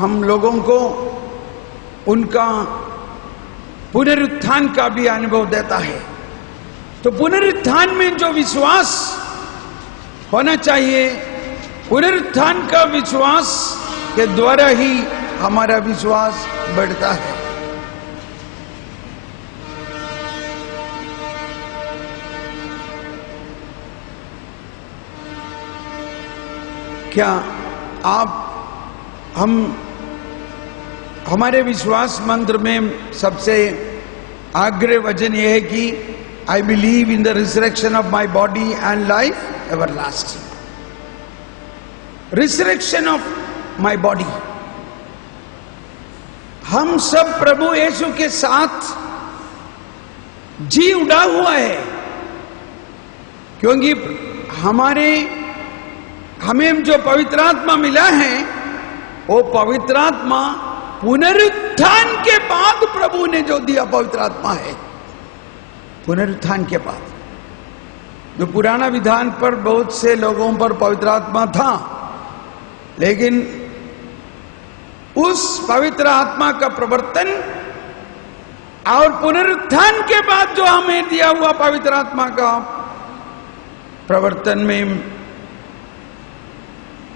हम लोगों को उनका पुनरुत्थान का भी अनुभव देता है। तो पुनरुत्थान में जो विश्वास होना चाहिए, पुनरुत्थान का विश्वास के द्वारा ही हमारा विश्वास बढ़ता है। क्या हमारे विश्वास मंत्र में सबसे आग्रह वचन यह है कि I believe in the resurrection of my body and life everlasting. Resurrection of my body, हम सब प्रभु यीशु के साथ जी उड़ा हुआ है, क्योंकि हमें जो पवित्र आत्मा मिला है वो पवित्र आत्मा पुनरुत्थान के बाद प्रभु ने जो दिया पवित्र आत्मा है। पुनरुत्थान के बाद जो पुराना विधान पर बहुत से लोगों पर पवित्र आत्मा था, लेकिन उस पवित्र आत्मा का प्रवर्तन और पुनरुत्थान के बाद जो हमें दिया हुआ पवित्र आत्मा का प्रवर्तन में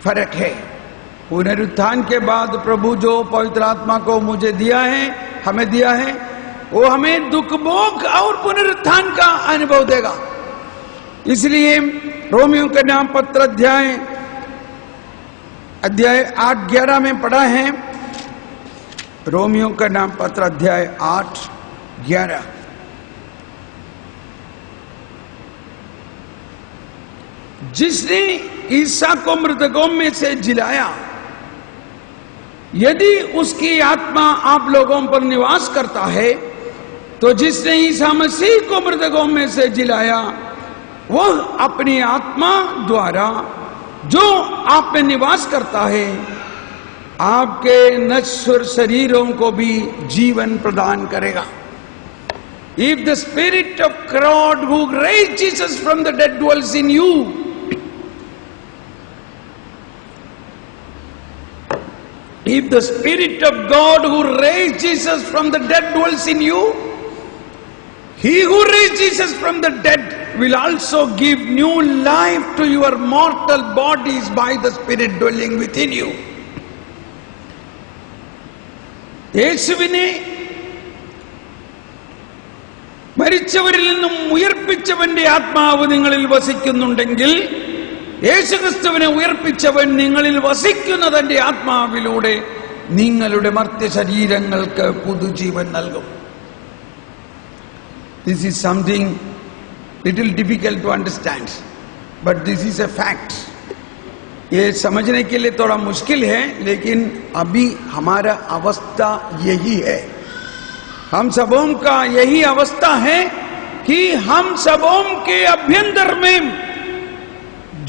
फर्क है। पुनरुत्थान के बाद प्रभु जो पवित्र आत्मा को मुझे दिया है, हमें दिया है, वो हमें दुख भोग और पुनरुत्थान का अनुभव देगा। इसलिए रोमियो के नाम पत्र अध्याय 8-11 में पढ़ा है। रोमियो का नाम पत्र अध्याय 8-11, जिसने ईसा को मृतकों में से जिलाया, यदि उसकी आत्मा आप लोगों पर निवास करता है, तो जिसने ईसा मसीह को मृतकों में से जिलाया, वह अपनी आत्मा द्वारा जो आप में निवास करता है, आपके नश्वर शरीरों को भी जीवन प्रदान करेगा। If the Spirit of God who raised Jesus from the dead dwells in you, if the Spirit of God who raised Jesus from the dead dwells in you, He who raised Jesus from the dead will also give new life to your mortal bodies by the Spirit dwelling within you. യേശുവിനെ മരിച്ചവരിൽ നിന്നും ഉയർപ്പിച്ചവന്റെ ആത്മാവ് നിങ്ങളിൽ വസിക്കുന്നുണ്ടെങ്കിൽ, യേശുക്രിസ്തുവിനെ ഉയർപ്പിച്ചവൻ നിങ്ങളിൽ വസിക്കുന്നതിന്റെ ആത്മാവിലൂടെ നിങ്ങളുടെ മർത്യ ശരീരങ്ങൾക്ക് പുതുജീവൻ നൽകും. This is something little difficult to understand, but this is a fact. ये समझने के लिए थोड़ा मुश्किल है, लेकिन अभी हमारा अवस्था यही है। हम सबों का यही अवस्था है कि हम सबों के अभ्यंतर में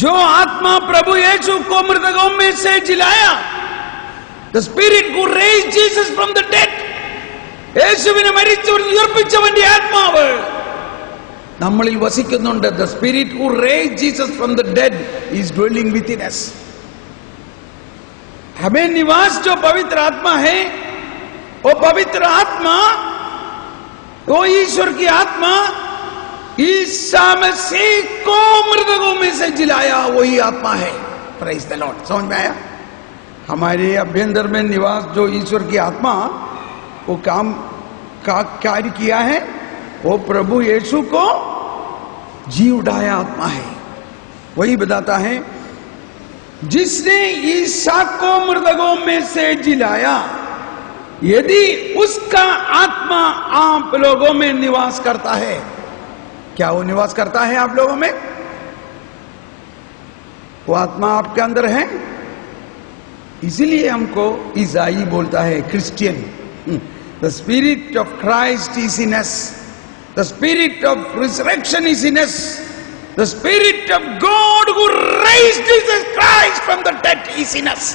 जो आत्मा प्रभु यीशु को मृतकों में से जिलाया, the Spirit who raised Jesus from the dead, യേശുവിനെ മരിച്ചവരിൽ ഉയർപ്പിച്ചവന്റെ ആത്മാവ് നമ്മളിൽ വസിക്കുന്നുണ്ട്. The Spirit who raised Jesus from the dead is dwelling within us. हमें निवास जो पवित्र आत्मा है, वो पवित्र आत्मा, वो ईश्वर की आत्मा ईसा मसीह को मृतकों में से जिलाया वही आत्मा है। Praise the Lord. समझ में आया? हमारे अभ्यंतर में निवास जो ईश्वर की आत्मा वो काम का कार्य किया है, वो प्रभु यीशु को जी उठाया आत्मा है। वही बताता है, जिसने ईसा को मृतकों में से जिलाया, यदि उसका आत्मा आप लोगों में निवास करता है। क्या वो निवास करता है आप लोगों में? वो आत्मा आपके अंदर है, इसीलिए हमको ईसाई बोलता है Christian. The Spirit of Christ is in us. The Spirit of resurrection is in us. The Spirit of God who raised Jesus Christ from the dead is in us.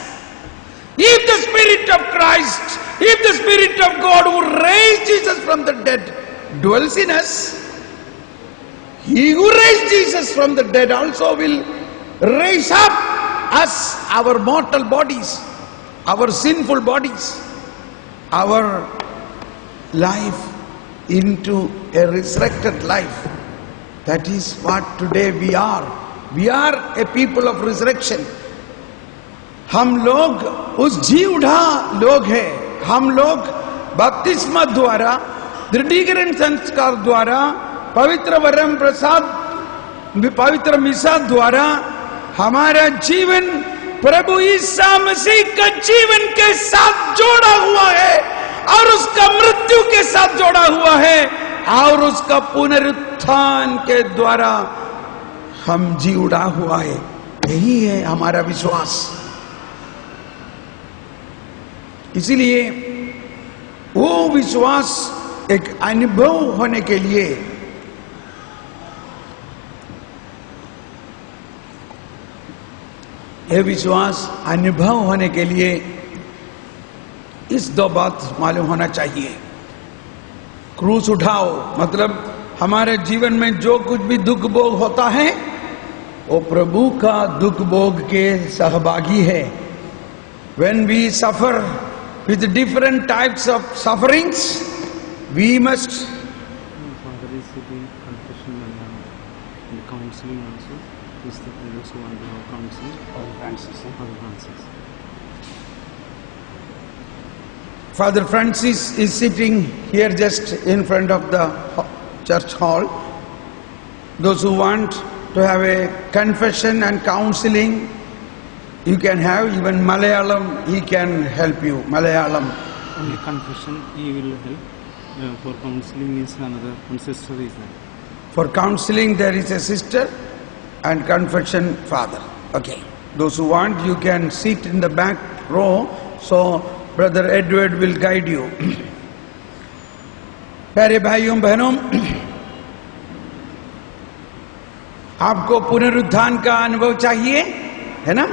If the Spirit of Christ, if the Spirit of God who raised Jesus from the dead dwells in us, He who raised Jesus from the dead also will raise up us, our mortal bodies. our sinful bodies, our life into a resurrected life. That is what today we are. We are a people of resurrection. हम लोग उस जी उठा लोग हैं. हम लोग बपतिस्मा द्वारा, दृढ़ीकरण संस्कार द्वारा, पवित्र वरम प्रसाद, पवित्र मिसा द्वारा हमारा जीवन प्रभु ईसा मसीह का जीवन के साथ जोड़ा हुआ है और उसका मृत्यु के साथ जोड़ा हुआ है और उसका पुनरुत्थान के द्वारा हम जी उड़ा हुआ है. यही है हमारा विश्वास. इसीलिए वो विश्वास एक अनुभव होने के लिए ये विश्वास अनुभव होने के लिए इस दो बात मालूम होना चाहिए. क्रूस उठाओ मतलब हमारे जीवन में जो कुछ भी दुख भोग होता है वो प्रभु का दुख भोग के सहभागी है. When we suffer with different types of sufferings, we must. Father is sitting confession and counseling also. Is the previous one counseling? Father Francis is sitting here just in front of the church hall. Those who want to have a confession and counseling, you can have. Even Malayalam, he can help you. Malayalam. Only confession, he will help. For counseling is another, one sister is there. For counseling, there is a sister, and confession, father. Okay. Those who want, you can sit in the back row. So Brother Edward will guide you. प्यारे भाइयों बहनों, आपको पुनरुत्थान का अनुभव चाहिए, है ना?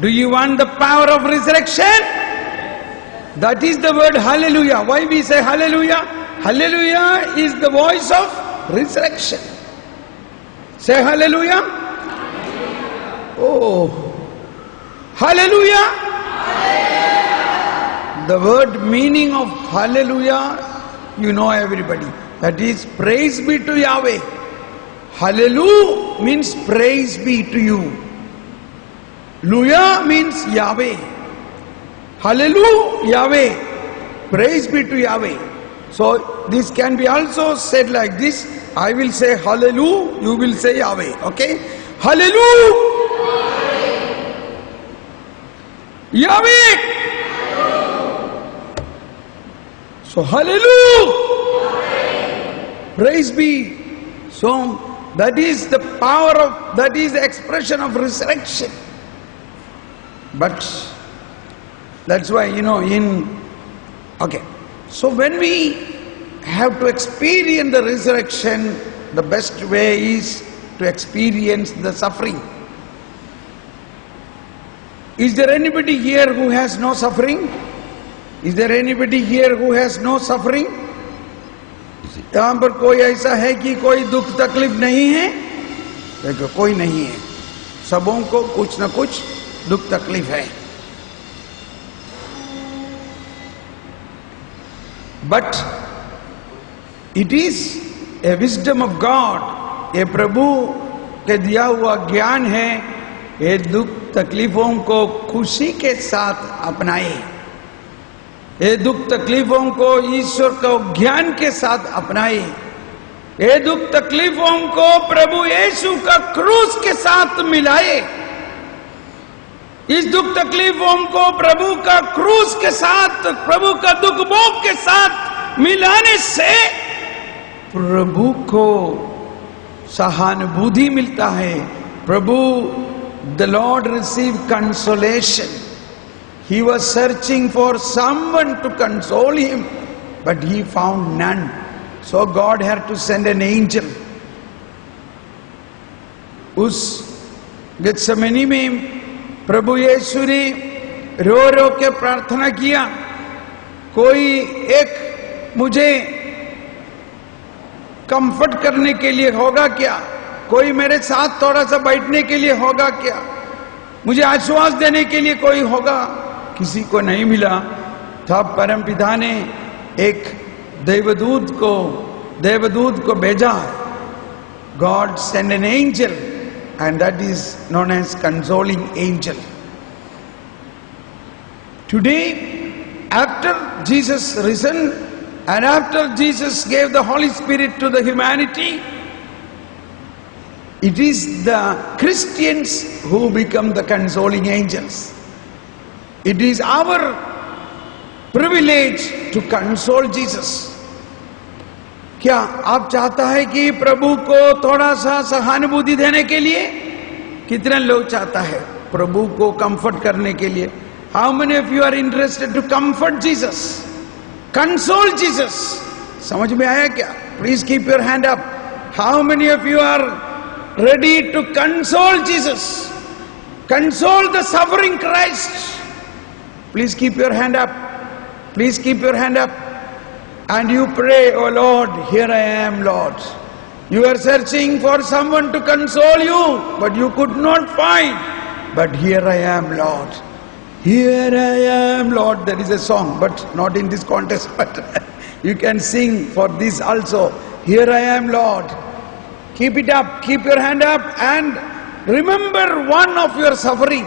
Do you want the power of resurrection? That is the word hallelujah. Why we say hallelujah? Hallelujah is the voice of resurrection. Say hallelujah. Oh, hallelujah. The word meaning of hallelujah, you know everybody. That is praise be to Yahweh. Hallelujah means praise be to you. Luya means Yahweh. Hallelujah, Yahweh. Praise be to Yahweh. So this can be also said like this. I will say hallelujah, you will say Yahweh. Okay? Hallelujah. Yahweh. So hallelujah. Praise be. So that is the power of, that is the expression of resurrection. But that's why, okay. So when we have to experience the resurrection, the best way is to experience the suffering. Is there anybody here who has no suffering? Is there anybody here who has no suffering? यहाँ पर कोई ऐसा है कि कोई दुख तकलीफ नहीं है? देखो कोई नहीं है. सबों को कुछ न कुछ दुख तकलीफ है. But it is a wisdom of God. ये प्रभु के दिया हुआ ज्ञान है. ये दुख तकलीफों को खुशी के साथ अपनाए. ये दुख तकलीफों को ईश्वर को ज्ञान के साथ अपनाए. ये दुख तकलीफों को प्रभु यीशु का क्रूस के साथ मिलाए. इस दुख तकलीफों को प्रभु का क्रूस के साथ, प्रभु का दुख भोग के साथ मिलाने से प्रभु को सहानुभूति मिलता है. प्रभु, the Lord received consolation. He was searching for someone to console him, but he found none. So God had to send an angel. उस गेत्सेमनी में प्रभु यीशु ने रो रो के प्रार्थना किया, कोई एक मुझे कंफर्ट करने के लिए होगा क्या? कोई मेरे साथ थोड़ा सा बैठने के लिए होगा क्या? मुझे आश्वास देने के लिए कोई होगा? किसी को नहीं मिला, तब परमपिता ने एक देवदूत को भेजा. God sent an angel, and that is known as consoling angel. Today, after Jesus risen and after Jesus gave the Holy Spirit to the humanity, it is the Christians who become the consoling angels. It is our privilege to console Jesus. क्या आप चाहता है कि प्रभु को थोड़ा सा सहानुभूति देने के लिए? कितने लोग चाहता है प्रभु को कंफर्ट करने के लिए? How many of you are interested to comfort Jesus? Console Jesus. समझ में आया क्या? Please keep your hand up. How many of you are ready to console Jesus? Console the suffering Christ. Please keep your hand up. Please keep your hand up. And you pray, oh Lord, here I am, Lord. You are searching for someone to console you, but you could not find. But here I am, Lord. Here I am, Lord. There is a song, but not in this contest, but you can sing for this also. Here I am, Lord. Keep it up, keep your hand up, and remember one of your suffering.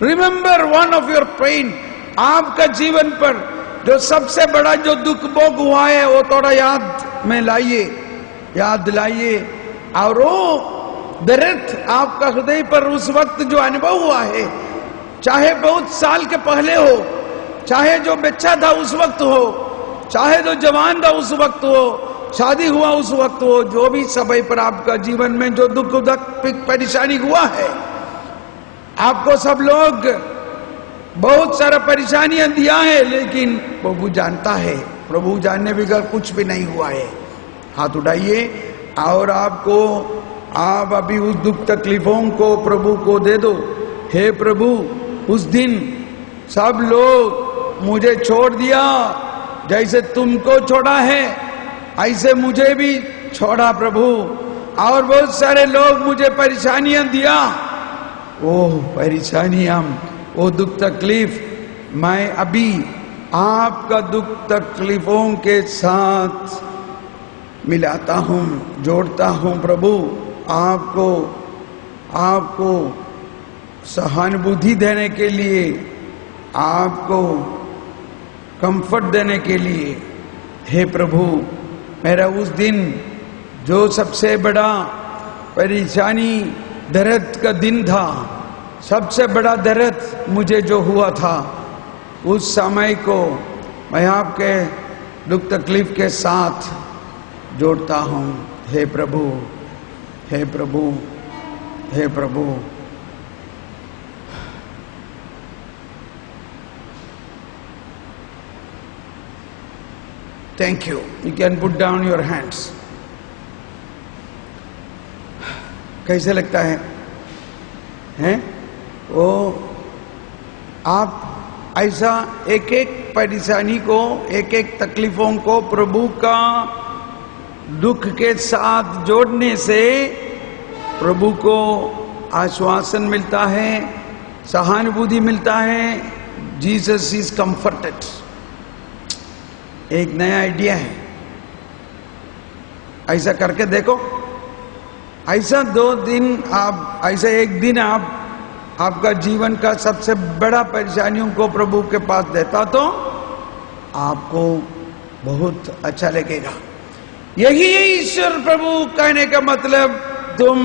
Remember one of your pain. आपका जीवन पर जो सबसे बड़ा जो दुख भोग हुआ है वो थोड़ा याद में लाइए, याद दिलाइए. और वो दर्द आपका हृदय पर उस वक्त जो अनुभव हुआ है, चाहे बहुत साल के पहले हो, चाहे जो बच्चा था उस वक्त हो, चाहे जो जवान था उस वक्त हो, शादी हुआ उस वक्त हो, जो भी समय पर आपका जीवन में जो दुख परेशानी हुआ है, आपको सब लोग बहुत सारा परेशानियां दिया है, लेकिन प्रभु जानता है. प्रभु जानने बगैर कुछ भी नहीं हुआ है. हाथ उठाइए और आप अभी उस दुख तकलीफों को प्रभु को दे दो. हे प्रभु, उस दिन सब लोग मुझे छोड़ दिया, जैसे तुमको छोड़ा है ऐसे मुझे भी छोड़ा प्रभु. और बहुत सारे लोग मुझे परेशानियां दिया. ओह परेशानियां, वो दुख तकलीफ, मैं अभी आपका दुख तकलीफों के साथ मिलाता हूँ, जोड़ता हूँ प्रभु. आपको सहानुभूति देने के लिए, आपको कंफर्ट देने के लिए. हे प्रभु, मेरा उस दिन जो सबसे बड़ा परेशानी दर्द का दिन था, सबसे बड़ा दर्द मुझे जो हुआ था, उस समय को मैं आपके दुख तकलीफ के साथ जोड़ता हूँ. हे प्रभु, हे प्रभु, हे प्रभु. Thank you. You can put down your hands. कैसे लगता है? हैं? वो आप ऐसा एक एक परेशानी को, एक एक तकलीफों को प्रभु का दुख के साथ जोड़ने से प्रभु को आश्वासन मिलता है, सहानुभूति मिलता है. Jesus is comforted. एक नया आइडिया है, ऐसा करके देखो. ऐसा 2 दिन आप, ऐसा एक दिन आपका जीवन का सबसे बड़ा परेशानियों को प्रभु के पास देता तो आपको बहुत अच्छा लगेगा. यही ईश्वर प्रभु कहने का मतलब, तुम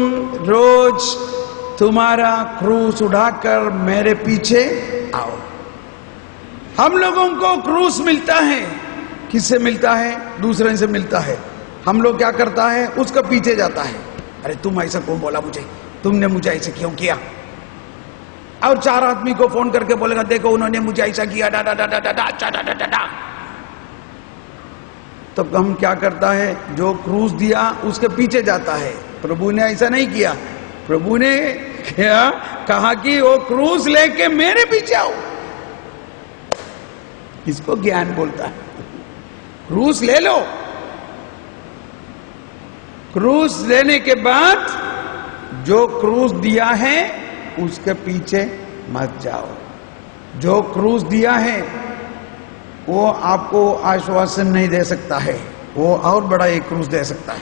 रोज तुम्हारा क्रूस उठाकर मेरे पीछे आओ. हम लोगों को क्रूस मिलता है. किससे मिलता है? दूसरे से मिलता है. हम लोग क्या करता है? उसका पीछे जाता है. अरे तुम ऐसा क्यों बोला मुझे, तुमने मुझे ऐसे क्यों किया? और 4 आदमी को फोन करके बोलेगा, देखो उन्होंने मुझे ऐसा किया, डा डा डा डा डा डा डा डा डा. तो हम क्या करता है? जो क्रूस दिया उसके पीछे जाता है. प्रभु ने ऐसा नहीं किया. प्रभु ने क्या कहा कि वो क्रूस लेके मेरे पीछे आओ. इसको ज्ञान बोलता है. क्रूस ले लो. क्रूस लेने के बाद जो क्रूस दिया है उसके पीछे मत जाओ. जो क्रूस दिया है वो आपको आश्वासन नहीं दे सकता है, वो और बड़ा एक क्रूस दे सकता है।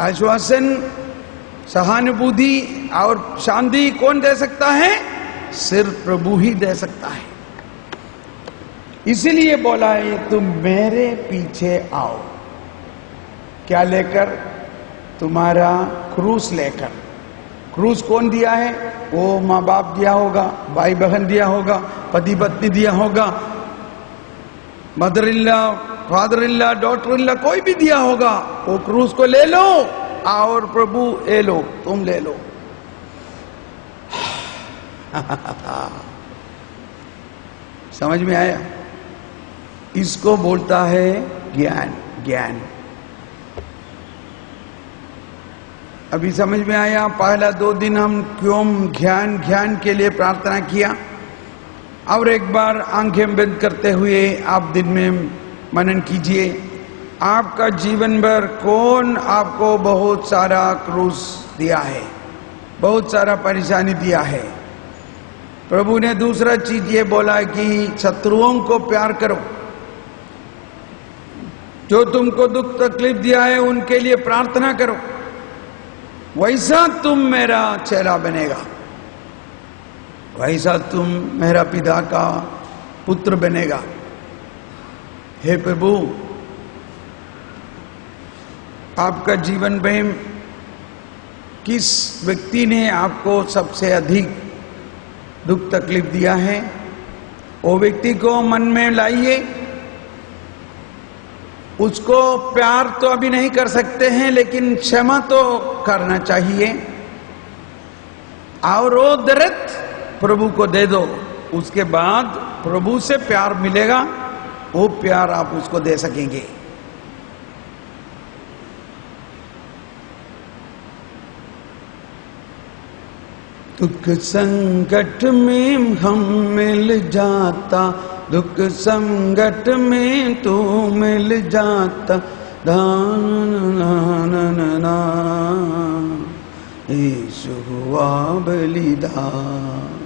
आश्वासन, सहानुभूति और शांति कौन दे सकता है? सिर्फ प्रभु ही दे सकता है। इसीलिए बोला है तुम मेरे पीछे आओ। क्या लेकर? तुम्हारा क्रूस लेकर। क्रूस कौन दिया है? वो माँ बाप दिया होगा, भाई बहन दिया होगा, पति पत्नी दिया होगा, मदर इल्ला, फादर इल्ला, डॉटर इल्ला, कोई भी दिया होगा। वो क्रूस को ले लो और प्रभु ले लो, तुम ले लो। समझ में आया? इसको बोलता है ज्ञान। ज्ञान अभी समझ में आया? पहला 2 दिन हम क्यों ज्ञान के लिए प्रार्थना किया। और एक बार आंखें बंद करते हुए आप दिन में मनन कीजिए। आपका जीवन भर कौन आपको बहुत सारा क्रूस दिया है, बहुत सारा परेशानी दिया है। प्रभु ने दूसरा चीज ये बोला कि शत्रुओं को प्यार करो। जो तुमको दुख तकलीफ दिया है उनके लिए प्रार्थना करो, वैसा तुम मेरा चेला बनेगा, वैसा तुम मेरा पिता का पुत्र बनेगा। हे प्रभु, आपका जीवन में किस व्यक्ति ने आपको सबसे अधिक दुख तकलीफ दिया है, वो व्यक्ति को मन में लाइए। उसको प्यार तो अभी नहीं कर सकते हैं, लेकिन क्षमा तो करना चाहिए। और वो दर्द प्रभु को दे दो। उसके बाद प्रभु से प्यार मिलेगा, वो प्यार आप उसको दे सकेंगे। दुख संकट में हम मिल जाता, दुख संकट में तू मिल जाता, दाना यीशु हुआ बलिदान,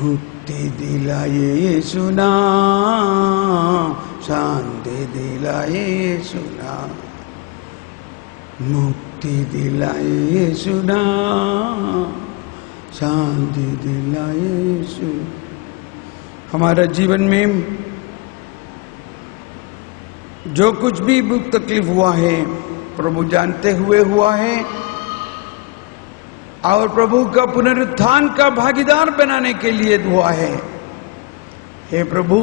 मुक्ति दिलाए यीशु नाम, शांति दिलाए यीशु नाम, मुक्ति दिलाए यीशु नाम, शांति दिलाए यीशु। हमारा जीवन में जो कुछ भी दुख तकलीफ हुआ है प्रभु जानते हुए हुआ है, और प्रभु का पुनरुत्थान का भागीदार बनाने के लिए हुआ है। हे प्रभु,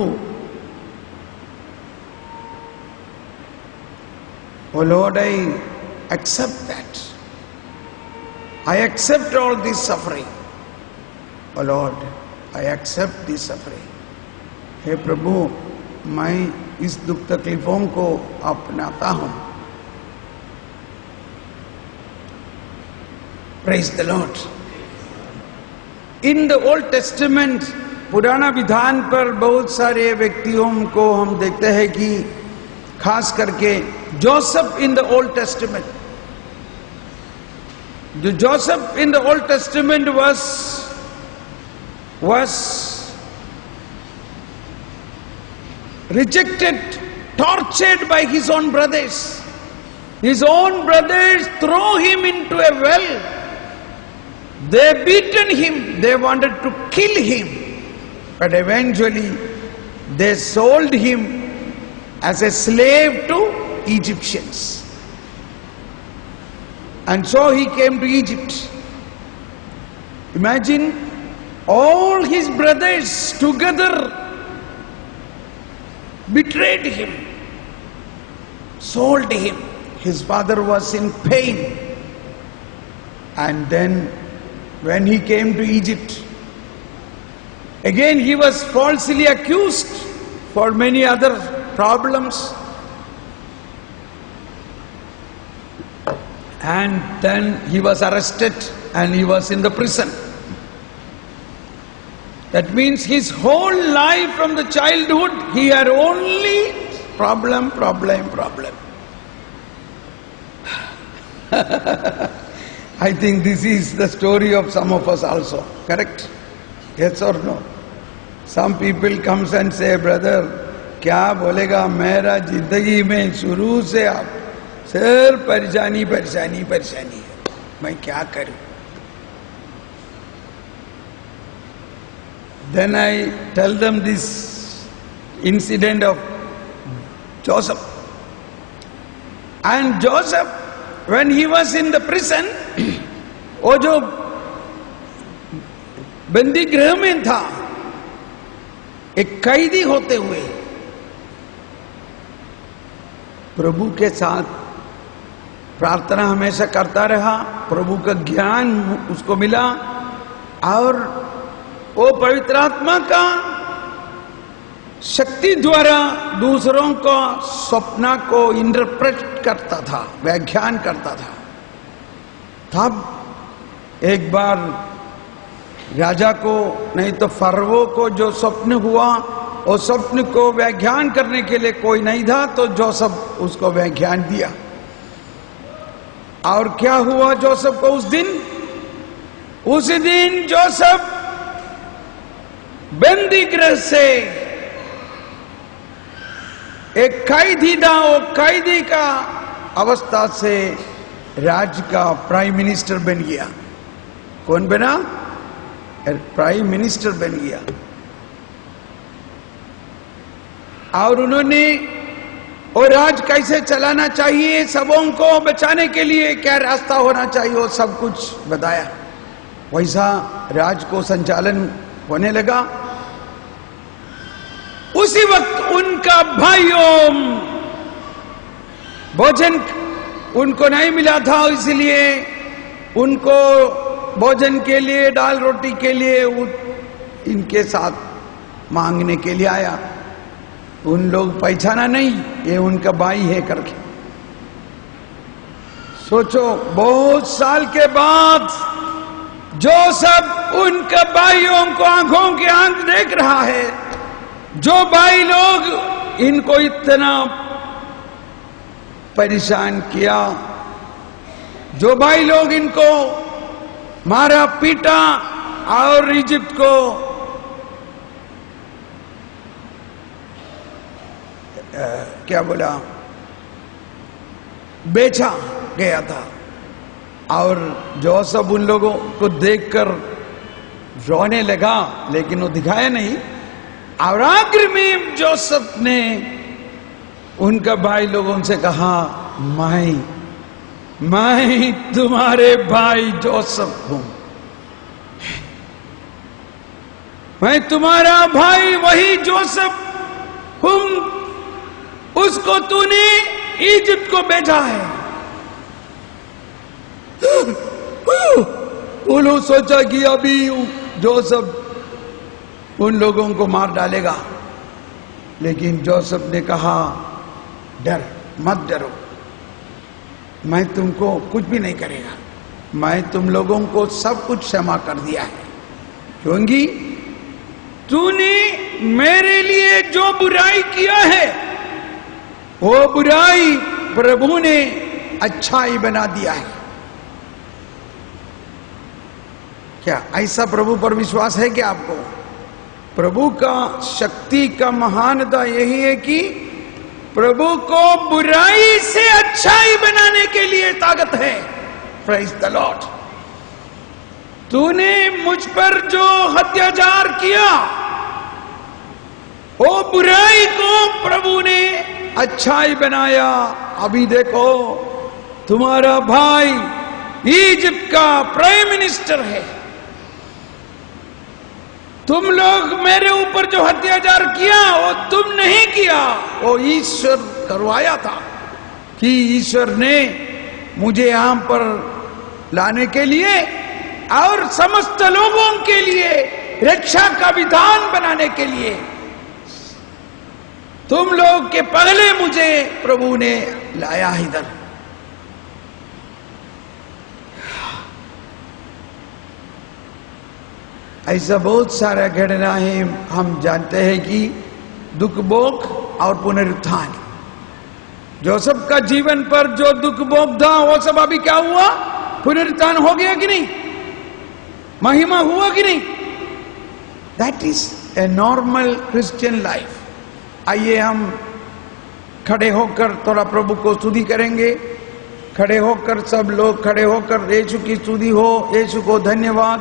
O Lord, I accept that. I accept all this suffering. Oh Lord, I accept this suffering. हे प्रभु, मैं इस दुख तकलीफों को अपनाता हूं। Praise the Lord. In the Old Testament, पुराना विधान पर बहुत सारे व्यक्तियों को हम देखते हैं कि खास करके Joseph in the old testament, The Joseph in the Old Testament was rejected, tortured by his own brothers. His own brothers threw him into a well. They beaten him. They wanted to kill him. But eventually they sold him as a slave to Egyptians. And so he came to Egypt. Imagine all his brothers together betrayed him, sold him. His father was in pain. And then when he came to Egypt, again he was falsely accused for many other problems. And then he was arrested and he was in the prison. That means his whole life from the childhood, he had only problem. I think this is the story of some of us also, correct? Yes or no? Some people comes and say, brother, क्या बोलेगा, मेरा जिंदगी में शुरू से आप सिर्फ परेशानी परेशानी परेशानी है, मैं क्या करूं? Then I tell them this incident of Joseph. And Joseph, when he was in the prison, वो जो बंदी गृह में था, एक कैदी होते हुए प्रभु के साथ प्रार्थना हमेशा करता रहा, प्रभु का ज्ञान उसको मिला और वो पवित्र आत्मा का शक्ति द्वारा दूसरों को स्वप्न को इंटरप्रेट करता था, व्याख्यान करता था। तब एक बार राजा को नहीं तो फरवो को जो स्वप्न हुआ, और स्वप्न को व्याख्यान करने के लिए कोई नहीं था, तो जोसेफ उसको व्याख्यान दिया। और क्या हुआ जोसेफ को उस दिन? उस दिन जोसेफ बंदी गृह से एक कैदी था, वो कैदी का अवस्था से राज्य का प्राइम मिनिस्टर बन गया। कौन बना? प्राइम मिनिस्टर बन गया। और उन्होंने वो राज कैसे चलाना चाहिए, सबों को बचाने के लिए क्या रास्ता होना चाहिए, वो सब कुछ बताया। वैसा राज को संचालन होने लगा। उसी वक्त उनका भाइयों भोजन उनको नहीं मिला था, इसलिए उनको भोजन के लिए, दाल रोटी के लिए इनके साथ मांगने के लिए आया। उन लोग पहचाना नहीं ये उनका भाई है करके। सोचो, बहुत साल के बाद जो सब उनके भाइयों को आंखों के आंख देख रहा है, जो भाई लोग इनको इतना परेशान किया, जो भाई लोग इनको मारा पीटा और इजिप्ट को क्या बोला, बेचा गया था, और जोसेफ उन लोगों को देखकर रोने लगा, लेकिन वो दिखाया नहीं। और आखिर में जोसेफ ने उनका भाई लोगों से कहा, मैं तुम्हारे भाई जोसेफ हूं, मैं तुम्हारा भाई वही जोसेफ हूं, उसको तूने इजिप्ट को भेजा है। उन्होंने सोचा कि अभी जोसेफ उन लोगों को मार डालेगा, लेकिन जोसेफ ने कहा, मत डरो, मैं तुमको कुछ भी नहीं करेगा, मैं तुम लोगों को सब कुछ क्षमा कर दिया है, क्योंकि तूने मेरे लिए जो बुराई किया है वो बुराई प्रभु ने अच्छाई बना दिया है। क्या ऐसा प्रभु पर विश्वास है क्या आपको? प्रभु का शक्ति का महानता यही है कि प्रभु को बुराई से अच्छाई बनाने के लिए ताकत है। Praise the Lord. तूने मुझ पर जो अत्याचार किया, वो बुराई को प्रभु ने अच्छाई बनाया। अभी देखो, तुम्हारा भाई इजिप्ट का प्राइम मिनिस्टर है, तुम लोग मेरे ऊपर जो अत्याचार किया वो तुम नहीं किया, वो ईश्वर करवाया था, कि ईश्वर ने मुझे यहां पर लाने के लिए और समस्त लोगों के लिए रक्षा का विधान बनाने के लिए तुम लोग के पहले मुझे प्रभु ने लाया इधर। ऐसा बहुत सारा घटना है, हम जानते हैं कि दुख भोग और पुनरुत्थान। जोसेफ का जीवन पर जो दुख भोग था वो सब अभी क्या हुआ? पुनरुत्थान हो गया कि नहीं? महिमा हुआ कि नहीं? That is a normal Christian life. आइए हम खड़े होकर थोड़ा प्रभु को स्तुति करेंगे। खड़े होकर सब लोग खड़े होकर यीशु की स्तुति हो। यीशु को धन्यवाद।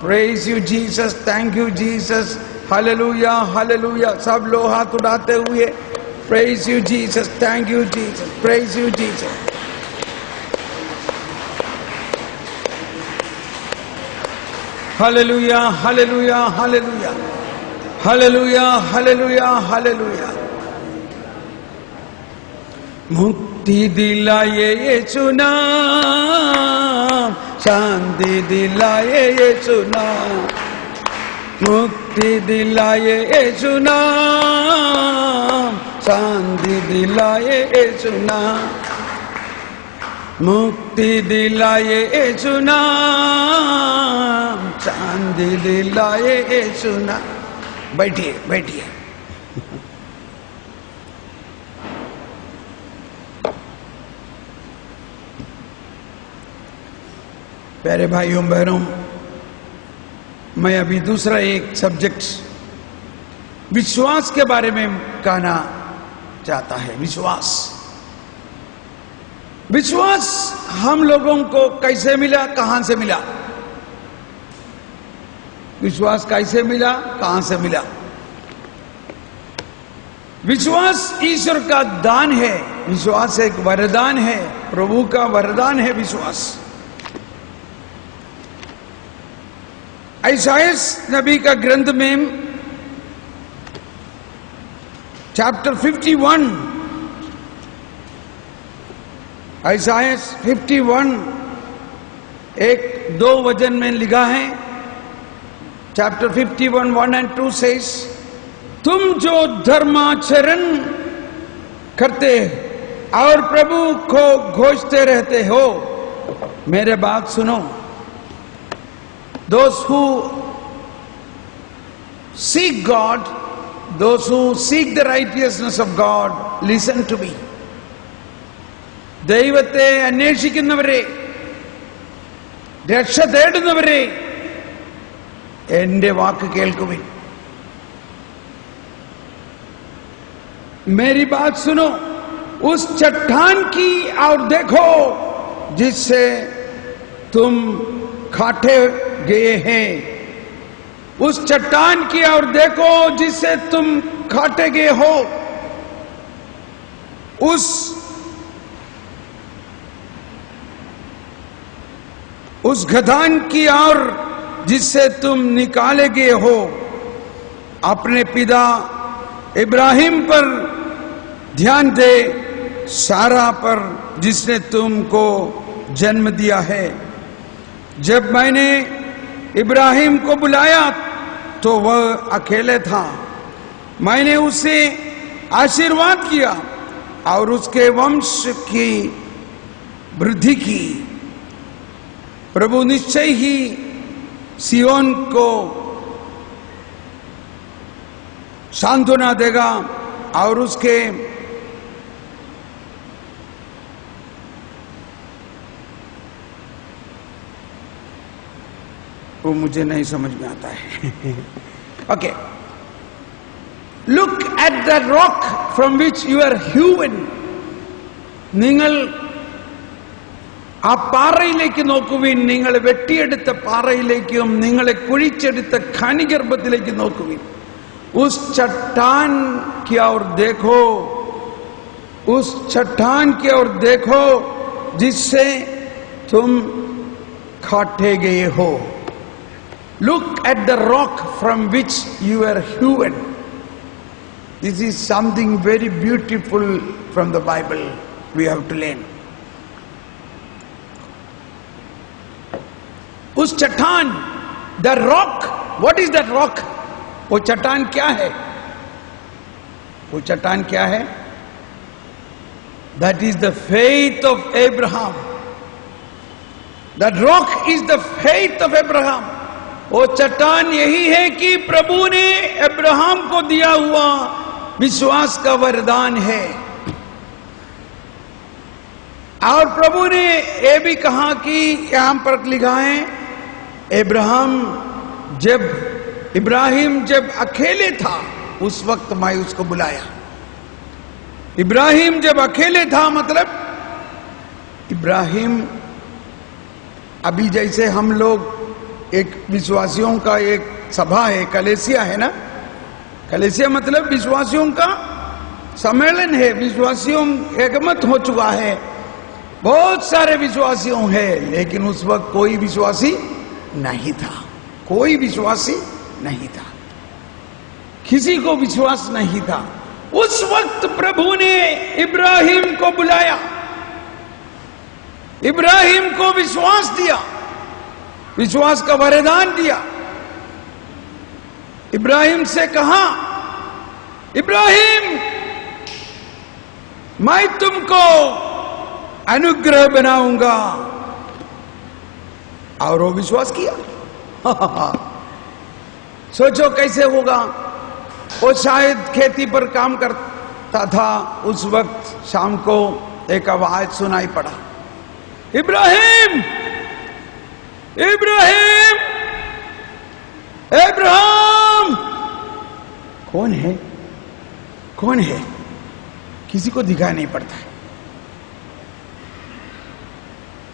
Praise you Jesus, thank you Jesus, Hallelujah, Hallelujah। सब लोग हाथ उठाते हुए Praise you Jesus, thank you Jesus, praise you Jesus। Hallelujah, Hallelujah, Hallelujah, Hallelujah, Hallelujah, Hallelujah। मुक्ति दिलाए यीशु नाम, शांति दिलाए यीशु नाम, मुक्ति दिलाए यीशु नाम, शांति दिलाए यीशु नाम, मुक्ति दिलाए यीशु नाम, शांति दिलाए यीशु नाम। बैठिए बैठिए। प्यारे भाइयों बहनों, मैं अभी दूसरा एक सब्जेक्ट विश्वास के बारे में कहना चाहता है। विश्वास, विश्वास हम लोगों को कैसे मिला, कहां से मिला? विश्वास कैसे मिला, कहां से मिला? विश्वास ईश्वर का दान है। विश्वास एक वरदान है, प्रभु का वरदान है विश्वास। ईसायास नबी का ग्रंथ में चैप्टर 51, ईसायास 51 एक दो वचन में लिखा है। चैप्टर 51 1 and 2 says, तुम जो धर्माचरण करते और प्रभु को घोषते रहते हो, मेरे बात सुनो। Those who seek God, those who seek the righteousness of God, listen to me. ദൈവത്തെ അന്വേഷിക്കുന്നവരെ, രക്ഷ തേടുന്നവരെ, എന്റെ വാക്ക് കേൾക്കുവിൻ। मेरी बात सुनो। उस चट्टान की और देखो जिससे तुम काटे गए हैं, उस चट्टान की और देखो जिससे तुम काटे गए हो, उस गधान की और जिससे तुम निकाले गए हो। अपने पिता इब्राहिम पर ध्यान दे, सारा पर जिसने तुमको जन्म दिया है। जब मैंने इब्राहिम को बुलाया तो वह अकेले था। मैंने उसे आशीर्वाद किया और उसके वंश की वृद्धि की। प्रभु निश्चय ही सियोन को सांत्वना देगा और उसके वो मुझे नहीं समझ में आता है। Okay, look at the rock from which you are human. നിങ്ങൾ ആ പാറയിലേക്ക് നോക്കുവിൻ, നിങ്ങൾ വെട്ടിയെടുത്ത പാറയിലേക്കും നിങ്ങളെ കുഴിച്ചെടുത്ത ഖനിഗർഭത്തിലേക്ക് നോക്കുവിൻ। उस चट्टान की ओर देखो, उस चट्टान की ओर देखो जिससे तुम काटे गए हो। Look at the rock from which you are hewn. This is something very beautiful from the Bible we have to learn. उस चट्टान, the rock, what is that rock? वो चट्टान क्या है? वो चट्टान क्या है? That is the faith of Abraham. That rock is the faith of Abraham. वो चट्टान यही है कि प्रभु ने अब्राहम को दिया हुआ विश्वास का वरदान है। और प्रभु ने ये भी कहा कि यहां पर लिखा है, अब्राहम जब इब्राहिम जब अकेले था उस वक्त मैं उसको बुलाया। इब्राहिम जब अकेले था मतलब इब्राहिम, अभी जैसे हम लोग एक विश्वासियों का एक सभा है, कलेसिया है ना, कलेसिया मतलब विश्वासियों का सम्मेलन है, विश्वासियों एकमत हो चुका है, बहुत सारे विश्वासियों है, लेकिन उस वक्त कोई विश्वासी नहीं था, कोई विश्वासी नहीं था, किसी को विश्वास नहीं था। उस वक्त प्रभु ने इब्राहिम को बुलाया, इब्राहिम को विश्वास दिया, विश्वास का वरदान दिया। इब्राहिम से कहा, इब्राहिम मैं तुमको अनुग्रह बनाऊंगा, और वो विश्वास किया। सोचो कैसे होगा। वो शायद खेती पर काम करता था, उस वक्त शाम को एक आवाज सुनाई पड़ा, इब्राहिम इब्राहिम इब्राहिम। कौन है, कौन है, किसी को दिखाई नहीं पड़ता है।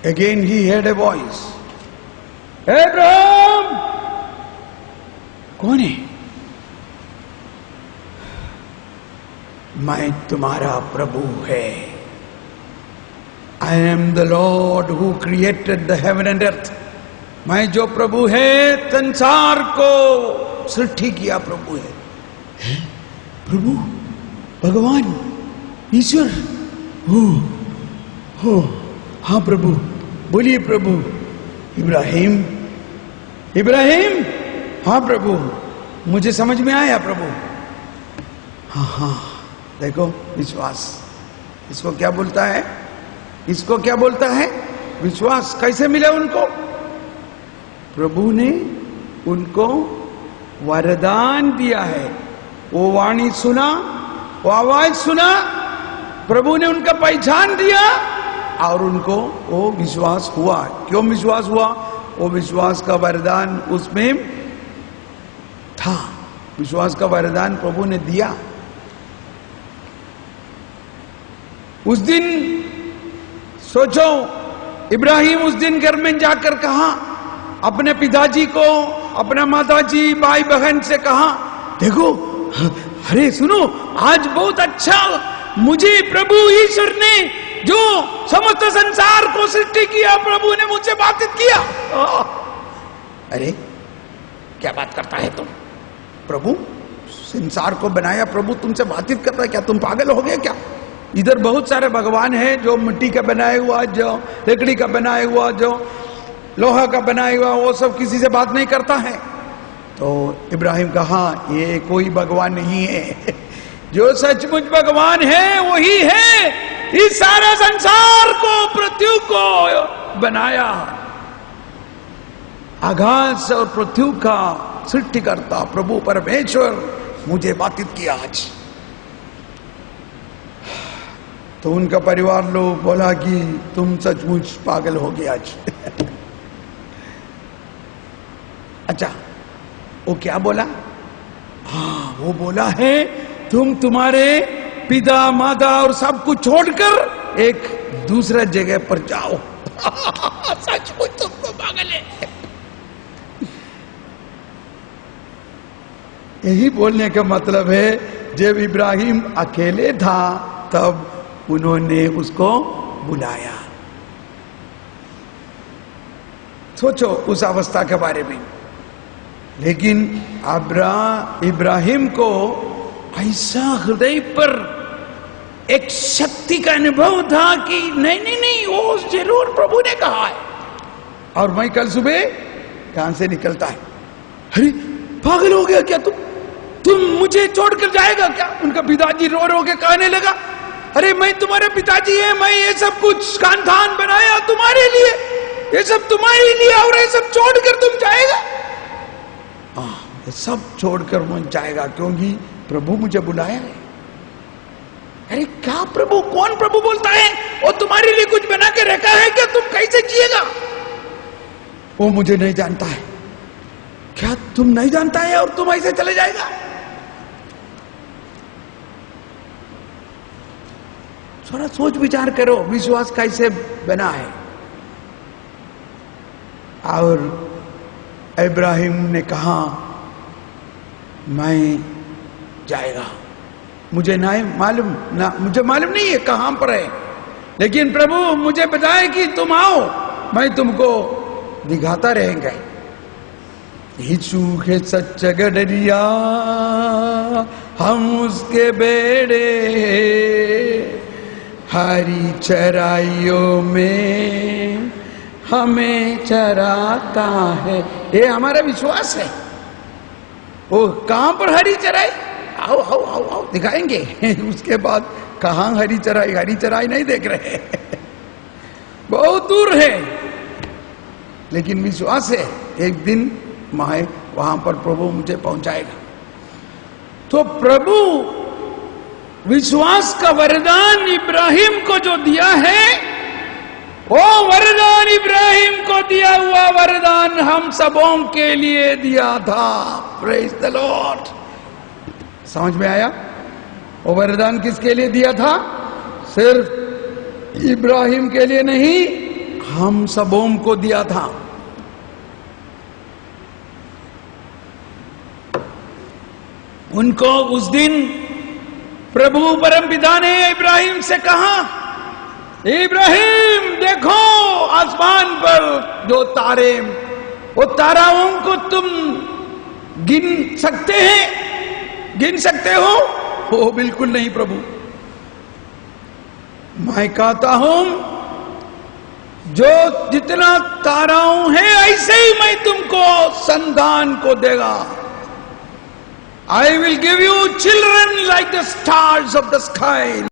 Again he heard a voice, Abraham। कौन है? मैं तुम्हारा प्रभु है। I am the Lord who created the heaven and earth। मैं जो प्रभु है, संसार को सृष्टि किया प्रभु है। प्रभु, भगवान, ईश्वर, हो, हाँ प्रभु, बोलिए प्रभु। इब्राहिम, इब्राहिम, हाँ प्रभु, मुझे समझ में आया प्रभु। हाँ, देखो विश्वास, इसको क्या बोलता है, इसको क्या बोलता है, विश्वास। कैसे मिला उनको? प्रभु ने उनको वरदान दिया है। वो वाणी सुना, वो आवाज सुना, प्रभु ने उनका पहचान दिया और उनको वो विश्वास हुआ। क्यों विश्वास हुआ? वो विश्वास का वरदान उसमें था, विश्वास का वरदान प्रभु ने दिया। उस दिन सोचो, इब्राहिम उस दिन घर में जाकर कहा, अपने पिताजी को, अपना माताजी, भाई बहन से कहा, देखो, अरे सुनो, आज बहुत अच्छा, मुझे प्रभु ईश्वर ने जो समस्त संसार को सृष्टि किया, प्रभु ने मुझसे बातचीत किया। अरे क्या बात करता है तुम? प्रभु संसार को बनाया, प्रभु तुमसे बातचीत करता है, क्या तुम पागल हो गए क्या? इधर बहुत सारे भगवान हैं, जो मिट्टी का बनाया हुआ, जो लकड़ी का बनाया हुआ, जो लोहा का बनाया हुआ, वो सब किसी से बात नहीं करता है। तो इब्राहिम कहा, ये कोई भगवान नहीं है, जो सचमुच भगवान है वही है, इस सारा संसार को, पृथ्वी को बनाया, आकाश और पृथ्वी का सृष्टिकर्ता प्रभु परमेश्वर मुझे बातचीत किया आज। तो उनका परिवार लोग बोला कि तुम सचमुच पागल हो गए आज। अच्छा, वो क्या बोला? हाँ, वो बोला है, तुम तुम्हारे पिता माता और सब कुछ छोड़कर एक दूसरा जगह पर जाओ। सचमुच तुमको पागल है। यही बोलने का मतलब है, जब इब्राहिम अकेले था तब उन्होंने उसको बुलाया। सोचो उस अवस्था के बारे में। लेकिन इब्राहिम को ऐसा हृदय पर एक शक्ति का अनुभव था कि नहीं नहीं नहीं, वो जरूर प्रभु ने कहा है। और मैं कल सुबह कहां से निकलता है, अरे पागल हो गया क्या तुम मुझे छोड़कर जाएगा क्या? उनका पिताजी रो रो के कहने लगा, अरे मैं तुम्हारे पिताजी है, मैं ये सब कुछ खानदान बनाया तुम्हारे लिए, ये सब तुम्हारे लिए, और ये सब छोड़कर तुम जाएगा? ये सब छोड़कर मुझ जाएगा क्योंकि प्रभु मुझे बुलाया है। अरे क्या प्रभु? कौन प्रभु बोलता है? वो तुम्हारे लिए कुछ बना के रखा है क्या? तुम कैसे जिएगा? वो मुझे नहीं जानता है, क्या तुम नहीं जानता है और तुम ऐसे चले जाएगा? थोड़ा सोच विचार करो, विश्वास कैसे बना है। और इब्राहिम ने कहा मैं जाएगा, मुझे मुझे मालूम नहीं है कहां पर है, लेकिन प्रभु मुझे बताए कि तुम आओ, मैं तुमको दिखाता रहेंगे। यीशु के सच्चा गडरिया हम उसके बेड़े, हरी चराइयों में हमें चराता है। ये हमारा विश्वास है। वो कहां पर हरी चराई, आओ आओ आओ आओ दिखाएंगे। उसके बाद कहां हरी चराई नहीं देख रहे, बहुत दूर है, लेकिन विश्वास है एक दिन मैं वहां पर प्रभु मुझे पहुंचाएगा। तो प्रभु विश्वास का वरदान इब्राहिम को जो दिया है, वो वरदान इब्राहिम को दिया हुआ वरदान हम सबों के लिए दिया था। Praise the Lord. समझ में आया? वो वरदान किसके लिए दिया था? सिर्फ इब्राहिम के लिए नहीं, हम सबों को दिया था। उनको उस दिन प्रभु परमपिता ने इब्राहिम से कहा, इब्राहिम देखो आसमान पर जो तारे, वो ताराओं को तुम गिन सकते हैं, गिन सकते हो? वो बिल्कुल नहीं प्रभु, मैं कहता हूं जो जितना ताराओं है ऐसे ही मैं तुमको संतान को देगा। I will give you children like the stars of the sky.